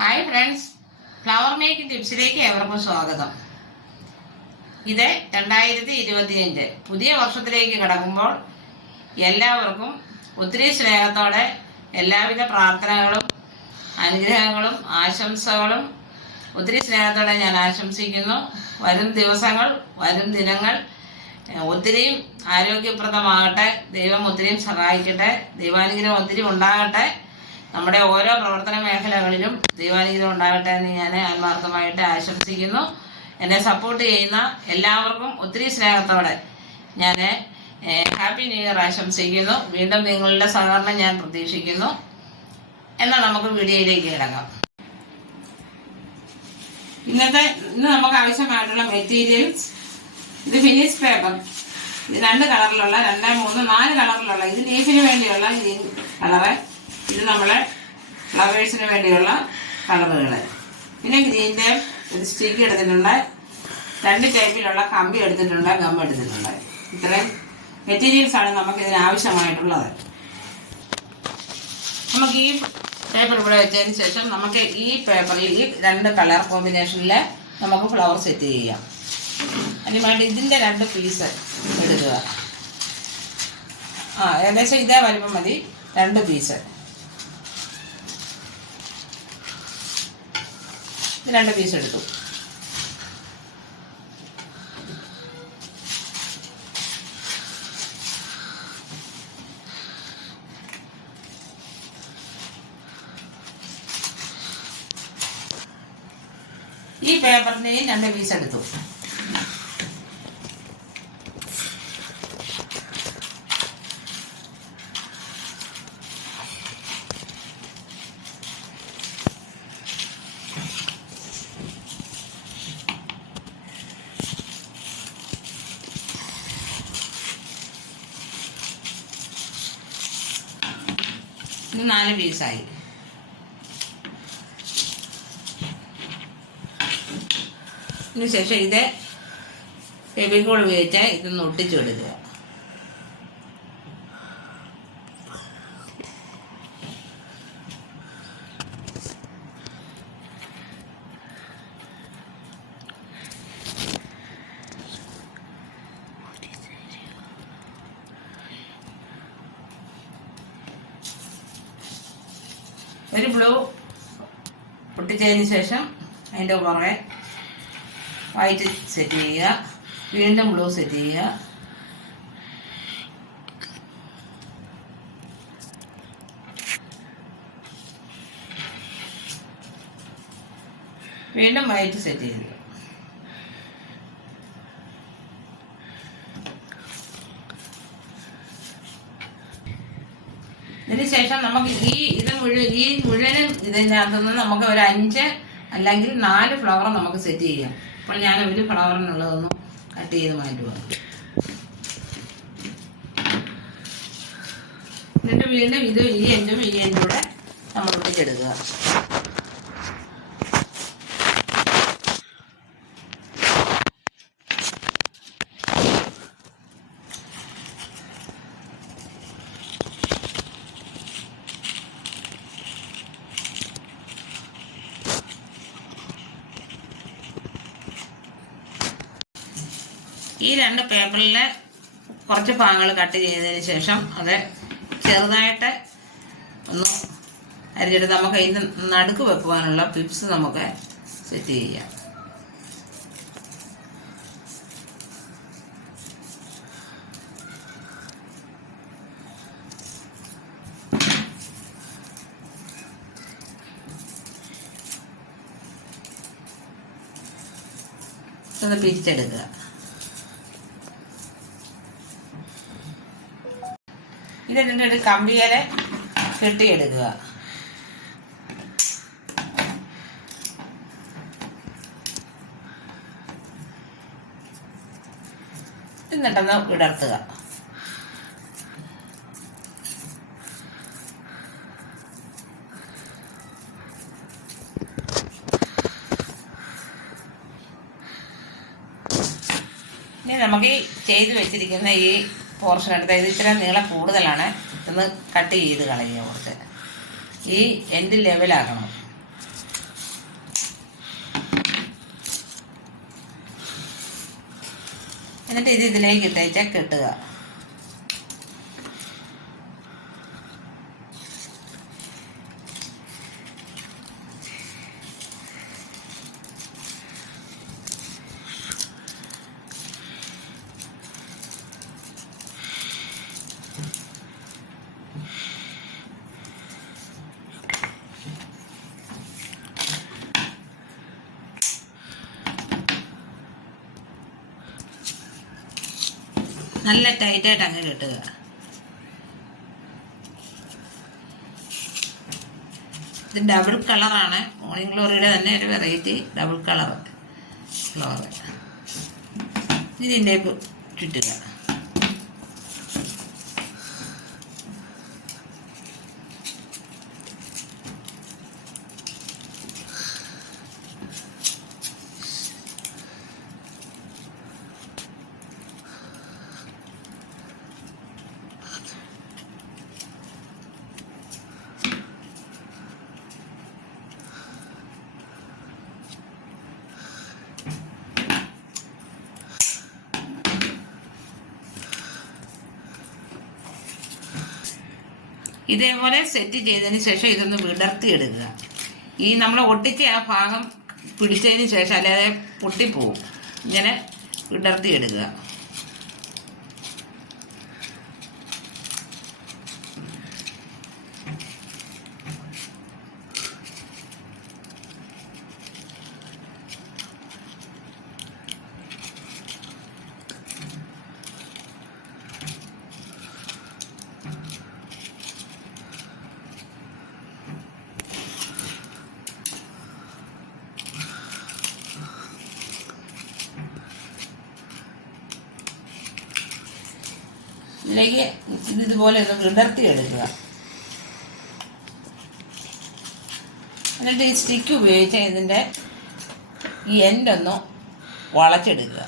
Hi friends, flower making ടിപ്സിലേക്ക് ഏവർക്കും സ്വാഗതം. ഇത് 2025 പുതിയ വർഷത്തിലേക്ക് കടക്കുമ്പോൾ എല്ലാവർക്കും ഒത്തിരി സ്നേഹത്തോടെ എല്ലാവിധ പ്രാർത്ഥനകളും അനുഗ്രഹങ്ങളും ആശംസകളും ഒത്തിരി സ്നേഹത്തോടെ ഞാൻ ആശംസിക്കുന്നു. വരും ദിവസങ്ങൾ, വരും ദിനങ്ങൾ ഒത്തിരിയും ആരോഗ്യപ്രദമാകട്ടെ. ദൈവം ഒത്തിരിയും സഹായിക്കട്ടെ. ദൈവാനുഗ്രഹം ഒത്തിരി ഉണ്ടാകട്ടെ. നമ്മുടെ ഓരോ പ്രവർത്തന മേഖലകളിലും ദൈവാനുഗ്രഹം ഉണ്ടാകട്ടെ എന്ന് ഞാൻ ആത്മാർത്ഥമായിട്ട് ആശംസിക്കുന്നു. എന്നെ സപ്പോർട്ട് ചെയ്യുന്ന എല്ലാവർക്കും ഒത്തിരി സ്നേഹത്തോടെ ഞാൻ ഹാപ്പി ന്യൂ ഇയർ ആശംസിക്കുന്നു. വീണ്ടും നിങ്ങളുടെ സഹകരണം ഞാൻ പ്രതീക്ഷിക്കുന്നു. എന്നാൽ നമുക്ക് വീഡിയോയിലേക്ക് കിടക്കാം. ഇന്ന് നമുക്ക് ആവശ്യമായിട്ടുള്ള മെറ്റീരിയൽസ്, ഇത് ഫിനിഷ് പേപ്പർ. ഇത് 2 കളറിലുള്ള 2, 3, 4 കളറിലുള്ള, ഇത് ലീഫിന് വേണ്ടിയുള്ള ഗ്രീൻ കളറ്, ഇത് നമ്മളെ ഫ്ലവേഴ്സിന് വേണ്ടിയുള്ള കളറുകൾ. പിന്നെ ഗ്രീൻ്റെ ഒരു സ്റ്റിക്ക് എടുത്തിട്ടുണ്ട്, 2 ടൈപ്പിലുള്ള കമ്പി എടുത്തിട്ടുണ്ട്, ഗം എടുത്തിട്ടുണ്ട്. ഇത്രയും മെറ്റീരിയൽസാണ് നമുക്ക് ഇതിന് ആവശ്യമായിട്ടുള്ളത്. നമുക്ക് ഈ പേപ്പർ ഇവിടെ വെച്ചതിന് ശേഷം നമുക്ക് ഈ പേപ്പറിൽ ഈ 2 കളർ കോമ്പിനേഷനിൽ നമുക്ക് ഫ്ലവർ സെറ്റ് ചെയ്യാം. അതിനുവേണ്ടി ഇതിൻ്റെ 2 പീസ് എടുക്കുക. ഏകദേശം ഇതേ വലിപ്പം മതി, 2 പീസ്. ഇത് 2 പീസ് എടുത്തു. ഈ പേപ്പറിൻ്റെയും 2 പീസ് എടുത്തു. ഇത് 4 പീസായി. ഇതിനുശേഷം ഇത് ഫെവിക്കോൾ ഉപയോഗിച്ച് ഇതൊന്ന് ഒട്ടിച്ചു കൊടുക്കുക. ഒരു ബ്ലൂ പൊട്ടിച്ചതിന് ശേഷം അതിൻ്റെ പുറകെ വൈറ്റ് സെറ്റ് ചെയ്യുക, വീണ്ടും ബ്ലൂ സെറ്റ് ചെയ്യുക, വീണ്ടും വൈറ്റ് സെറ്റ് ചെയ്യുക. ഇതിനുശേഷം നമുക്ക് ഈ മുഴുവനും ഇതിനകത്തുനിന്ന് നമുക്ക് ഒരു 5 അല്ലെങ്കിൽ 4 ഫ്ലവർ നമുക്ക് സെറ്റ് ചെയ്യാം. അപ്പോൾ ഞാൻ ഒരു ഫ്ലവറിനുള്ളതൊന്നും കട്ട് ചെയ്ത് മാറ്റുക. എന്നിട്ട് വീണ്ടും ഇത് ഈ എൻഡും കൂടെ നമ്മൾ ഒട്ടിച്ചെടുക്കുക. ഈ 2 പേപ്പറിൽ കുറച്ച് ഭാഗങ്ങൾ കട്ട് ചെയ്തതിന് ശേഷം അത് ചെറുതായിട്ട് ഒന്ന് അരിഞ്ഞെടുത്ത് നമുക്ക് ഇതിന് നടുക്ക് വെക്കുവാനുള്ള പിപ്സ് നമുക്ക് സെറ്റ് ചെയ്യാം. ഒന്ന് പിരിച്ചെടുക്കുക. ഇതിൻ്റെ ഒരു കമ്പിയേലെ കെട്ടിയെടുക്കുക. എന്നിട്ടൊന്ന് വിടർത്തുക. ഇനി നമുക്ക് ഈ ചെയ്ത് വെച്ചിരിക്കുന്ന ഈ പോർഷൻ എടുത്ത്, ഇത് ഇത്ര നീളം കൂടുതലാണ്, ഒന്ന് കട്ട് ചെയ്ത് കളയുക. കുറച്ച് ഈ എൻഡ് ലെവലാക്കണം. എന്നിട്ട് ഇതിലേക്ക് ഇട്ടേച്ച് കെട്ടുക. നല്ല ടൈറ്റായിട്ട് അങ്ങ് കെട്ടുക. ഇത് ഡബിൾ കളറാണ്. മോർണിംഗ് ഗ്ലോറിയുടെ തന്നെ ഒരു വെറൈറ്റി ഡബിൾ കളർ ഫ്ലവർ. ഇതിൻ്റെ ചുറ്റുക. ഇതേപോലെ സെറ്റ് ചെയ്തതിന് ശേഷം ഇതൊന്ന് വിടർത്തിയെടുക്കുക. ഈ നമ്മൾ ഒട്ടിച്ച ആ ഭാഗം പിടിച്ചതിന് ശേഷം അല്ലാതെ പൊട്ടിപ്പോവും. ഇങ്ങനെ വിടർത്തിയെടുക്കുക. ഇതിലേക്ക് ഇതുപോലെ ഒന്ന് വിടർത്തിയെടുക്കുക. എന്നിട്ട് ഈ സ്റ്റിക്ക് ഉപയോഗിച്ച് ഇതിൻ്റെ ഈ എൻഡൊന്ന് വളച്ചെടുക്കുക.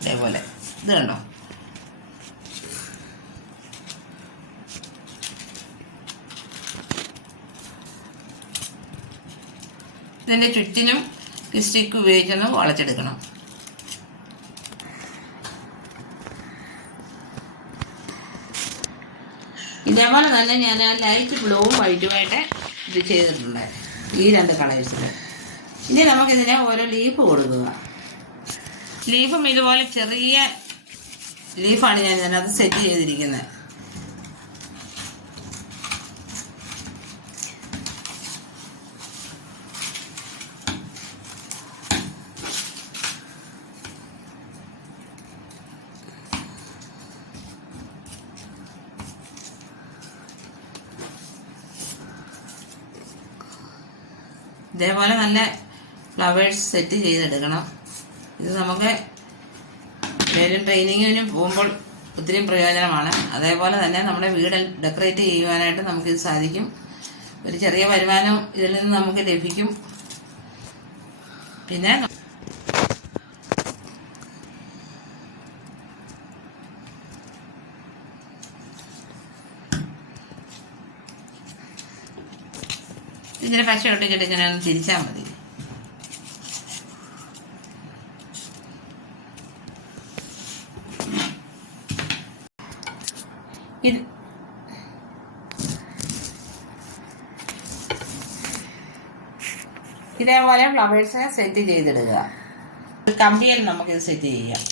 ഇതേപോലെ ഇത് കണ്ടോ. ഇതിൻ്റെ ചുറ്റിനും ഈ സ്റ്റിക്ക് ഉപയോഗിച്ചൊന്ന് വളച്ചെടുക്കണം. ഇതേപോലെ തന്നെ ഞാൻ ലൈറ്റ് ബ്ലൂവും വൈറ്റുമായിട്ട് ഇത് ചെയ്തിട്ടുണ്ട്, ഈ രണ്ട് കളേഴ്സിൽ. ഇനി നമുക്കിതിനെ ഓരോ ലീഫ് കൊടുക്കുക. ലീഫും ഇതുപോലെ ചെറിയ ലീഫാണ് ഞാൻ ഇതിനകത്ത് സെറ്റ് ചെയ്തിരിക്കുന്നത്. ഇതേപോലെ നല്ല ഫ്ലവേഴ്സ് സെറ്റ് ചെയ്തെടുക്കണം. ഇത് നമുക്ക് ഏതെങ്കിലും ട്രെയിനിങ്ങിന് പോകുമ്പോൾ ഒത്തിരി പ്രയോജനമാണ്. അതേപോലെ തന്നെ നമ്മുടെ വീട് ഡെക്കറേറ്റ് ചെയ്യുവാനായിട്ട് നമുക്കിത് സാധിക്കും. ഒരു ചെറിയ വരുമാനം ഇതിൽ നിന്ന് നമുക്ക് ലഭിക്കും. പിന്നെ ഇങ്ങനെ പശ ഒട്ടിച്ചിട്ട് ഇങ്ങനെ ഒന്ന് തിരിച്ചാൽ മതി. ഇതേപോലെ ഫ്ലവേഴ്സ് സെറ്റ് ചെയ്തിടുക. കമ്പിയിൽ നമുക്കിത് സെറ്റ് ചെയ്യാം.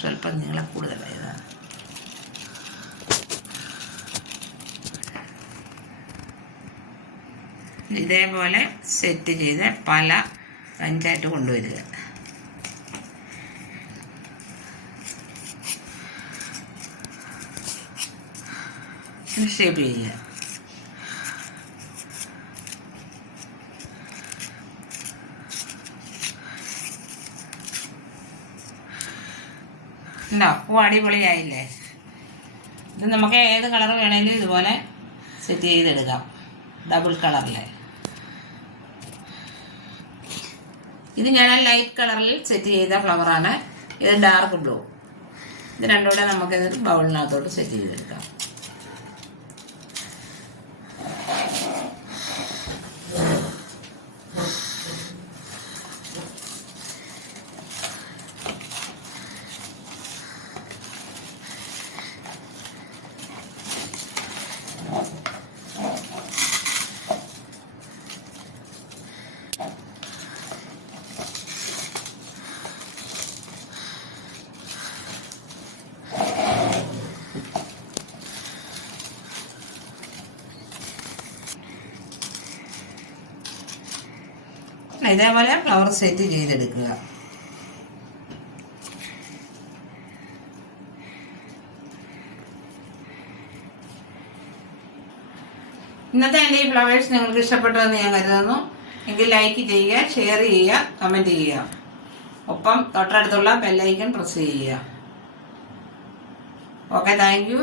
സ്വല്പം നീളം കൂടുതലായതാണ്. ഇതേപോലെ സെറ്റ് ചെയ്ത് പല ബഞ്ചായിട്ട് കൊണ്ടുവരിക. ഷേപ്പ് ചെയ്യുക. ഉണ്ടോ? പൂ അടിപൊളിയായില്ലേ? ഇത് നമുക്ക് ഏത് കളർ വേണേലും ഇതുപോലെ സെറ്റ് ചെയ്തെടുക്കാം. ഡബിൾ കളറിൽ ഇത് ഞാൻ ലൈറ്റ് കളറിൽ സെറ്റ് ചെയ്ത ഫ്ലവറാണ്. ഇത് ഡാർക്ക് ബ്ലൂ. ഇത് രണ്ടും കൂടെ നമുക്കിത് ബൗളിനകത്തോട്ട് സെറ്റ് ചെയ്തെടുക്കാം. ഇതേപോലെ ഫ്ലവർ സെറ്റ് ചെയ്തെടുക്കുക. ഇന്നത്തെ എൻ്റെ ഈ ഫ്ലവേഴ്സ് നിങ്ങൾക്ക് ഇഷ്ടപ്പെട്ടതെന്ന് ഞാൻ കരുതുന്നു. എങ്കിൽ ലൈക്ക് ചെയ്യുക, ഷെയർ ചെയ്യുക, കമൻറ്റ് ചെയ്യുക. ഒപ്പം തൊട്ടടുത്തുള്ള ബെല്ലൈക്കൺ പ്രസ് ചെയ്യുക. Okay, thank you.